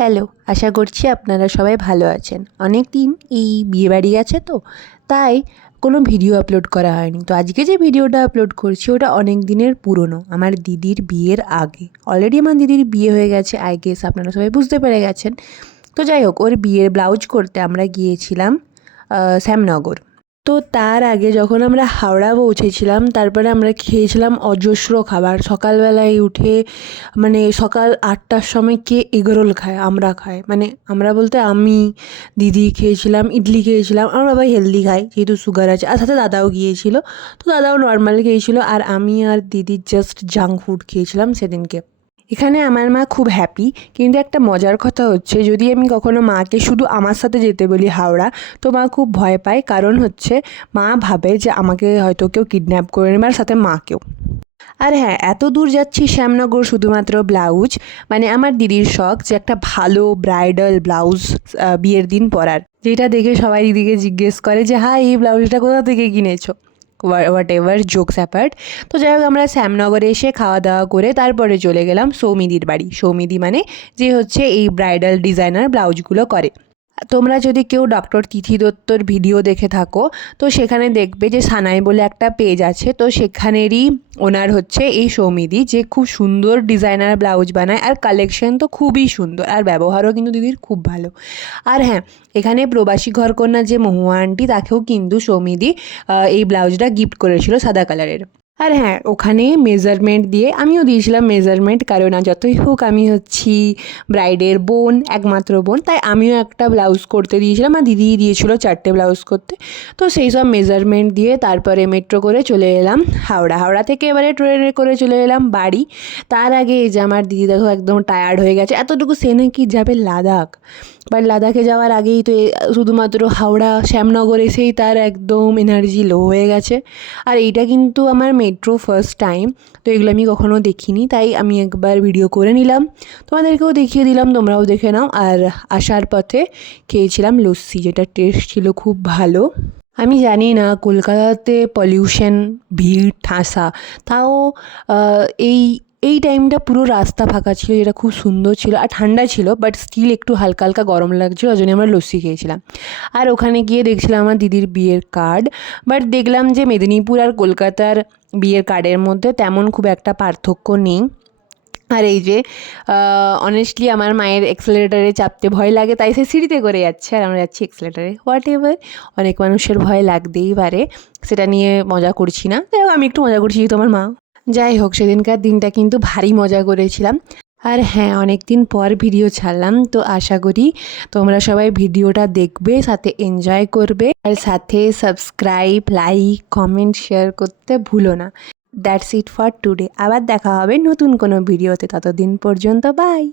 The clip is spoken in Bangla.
হ্যালো, আশা করছি আপনারা সবাই ভালো আছেন। অনেক দিন এই বিয়েবাড়ি আছে তো, তাই কোনো ভিডিও আপলোড করা হয়নি। তো আজকে যে ভিডিওটা আপলোড করছি ওটা অনেক দিনের পুরনো, আমার দিদির বিয়ের আগে। অলরেডি আমার দিদির বিয়ে হয়ে গেছে, আই গেস আপনারা সবাই বুঝতে পেরে গেছেন। তো যাই হোক, ওর বিয়ের ব্লাউজ করতে আমরা গিয়েছিলাম শ্যামনগর। তো তার আগে যখন আমরা হাওড়া পৌঁছেছিলাম, তারপরে আমরা খেয়েছিলাম অজস্র খাবার। সকালবেলায় উঠে মানে সকাল ৮টার সময় কে এগরোল খায়, আমরা খাই, মানে আমরা বলতে আমি, দিদি খেয়েছিলাম, ইডলি খেয়েছিলাম। আমার বাবা হেলদি খায় যেহেতু সুগার আছে, আর সাথে দাদাও গিয়েছিল। তো দাদাও নর্মাল খেয়েছিল, আর আমি আর দিদি জাস্ট জাঙ্ক ফুড খেয়েছিলাম সেদিনকে। এখানে আমার মা খুব হ্যাপি, কিন্তু একটা মজার কথা হচ্ছে, যদি আমি কখনো মাকে শুধু আমার সাথে যেতে বলি হাওড়া, তো মা খুব ভয় পায়। কারণ হচ্ছে মা ভাবে যে আমাকে হয়তো কেউ কিডন্যাপ করে নেবে, আর সাথে মাকেও। আর হ্যাঁ, এত দূর যাচ্ছি শ্যামনগর শুধুমাত্র ব্লাউজ, মানে আমার দিদির শখ যে একটা ভালো ব্রাইডাল ব্লাউজ বিয়ের দিন পরার, যেটা দেখে সবাই দিদিকে জিজ্ঞেস করে যে হ্যাঁ, এই ব্লাউজটা কোথা থেকে কিনেছো, হোয়াট এভার, জোকস অ্যাপার্ট। তো যাই হোক, আমরা শ্যামনগরে এসে খাওয়া দাওয়া করে তারপরে চলে গেলাম সৌমিদির বাড়ি। সৌমিদি মানে যে হচ্ছে এই ব্রাইডাল ডিজাইনার ব্লাউজগুলো করে। তোমরা যদি কেউ ডক্টর তিথি দত্তর ভিডিও দেখে থাকো, তো সেখানে দেখবে যে সানাই বলে একটা পেজ আছে, তো সেখানেরই ওনার হচ্ছে এই সৌমিদি, যে খুব সুন্দর ডিজাইনার ব্লাউজ বানায়, আর কালেকশন তো খুবই সুন্দর, আর ব্যবহারও কিন্তু দিদির খুব ভালো। আর হ্যাঁ, এখানে প্রবাসী ঘরকন্যা যে মহুয়া আন্টি, তাকেও কিন্তু সৌমিদি এই ব্লাউজটা গিফট করেছিল সাদা কালারের। আর হ্যাঁ, ওখানে মেজারমেন্ট দিয়ে আমিও দিয়েছিলাম মেজারমেন্ট, কারণ যতই হোক আমি হচ্ছি ব্রাইডের বোন, একমাত্র বোন, তাই আমিও একটা ব্লাউজ করতে দিয়েছিলাম, আর দিদিই দিয়েছিল 4টে ব্লাউজ করতে। তো সেই সব মেজারমেন্ট দিয়ে তারপরে মেট্রো করে চলে এলাম হাওড়া। হাওড়া থেকে এবারে ট্রেনে করে চলে এলাম বাড়ি। তার আগে এই যে আমার দিদি দেখো একদম টায়ার্ড হয়ে গেছে, এতটুকু সে নাকি যাবে লাদাখ। বাট লাদাখে যাওয়ার আগেই তো শুধুমাত্র হাওড়া শ্যামনগর এসেই তার একদম এনার্জি লো হয়ে গেছে। আর এইটা কিন্তু আমার মেট্রো ফার্স্ট টাইম, তো এগুলো আমি কখনও দেখিনি, তাই আমি একবার ভিডিও করে নিলাম, তোমাদেরকেও দেখিয়ে দিলাম, তোমরাও দেখে নাও। আর আসার পথে খেয়েছিলাম লস্যি, যেটা টেস্ট ছিল খুব ভালো। আমি জানি না কলকাতাতে পলিউশন, ভিড়, ঠাসা, তাও এই এই টাইমটা পুরো রাস্তা ফাঁকা ছিল, যেটা খুব সুন্দর ছিল, আর ঠান্ডা ছিল, বাট স্টিল একটু হালকা হালকা গরম লাগছিল, ওই জন্য আমরা লস্যি খেয়েছিলাম। আর ওখানে গিয়ে দেখছিলাম আমার দিদির বিয়ের কার্ড, বাট দেখলাম যে মেদিনীপুর আর কলকাতার বিয়ের কার্ডের মধ্যে তেমন খুব একটা পার্থক্য নেই। আর এই যে অনেস্টলি আমার মায়ের এক্সেলারেটারে চাপতে ভয় লাগে, তাই সে সিঁড়িতে করে যাচ্ছে, আর আমরা যাচ্ছি এক্সেলারেটারে। হোয়াট এভার, অনেক মানুষের ভয় লাগতেই পারে, সেটা নিয়ে মজা করছি না। যাই হোক, আমি একটু মজা করছি, যেহেতু আমার মা। যাই হোক, সেদিনকার দিনটা কিন্তু ভারী মজা করেছিলাম। আর হ্যাঁ, অনেক দিন পর ভিডিও ছাড়লাম, তো আশা করি তোমরা সবাই ভিডিওটা দেখবে, সাথে এনজয় করবে, আর সাথে সাবস্ক্রাইব, লাইক, কমেন্ট, শেয়ার করতে ভুলো না। That's it for today. আবার দেখা হবে নতুন কোনো ভিডিওতে, ততদিন পর্যন্ত বাই।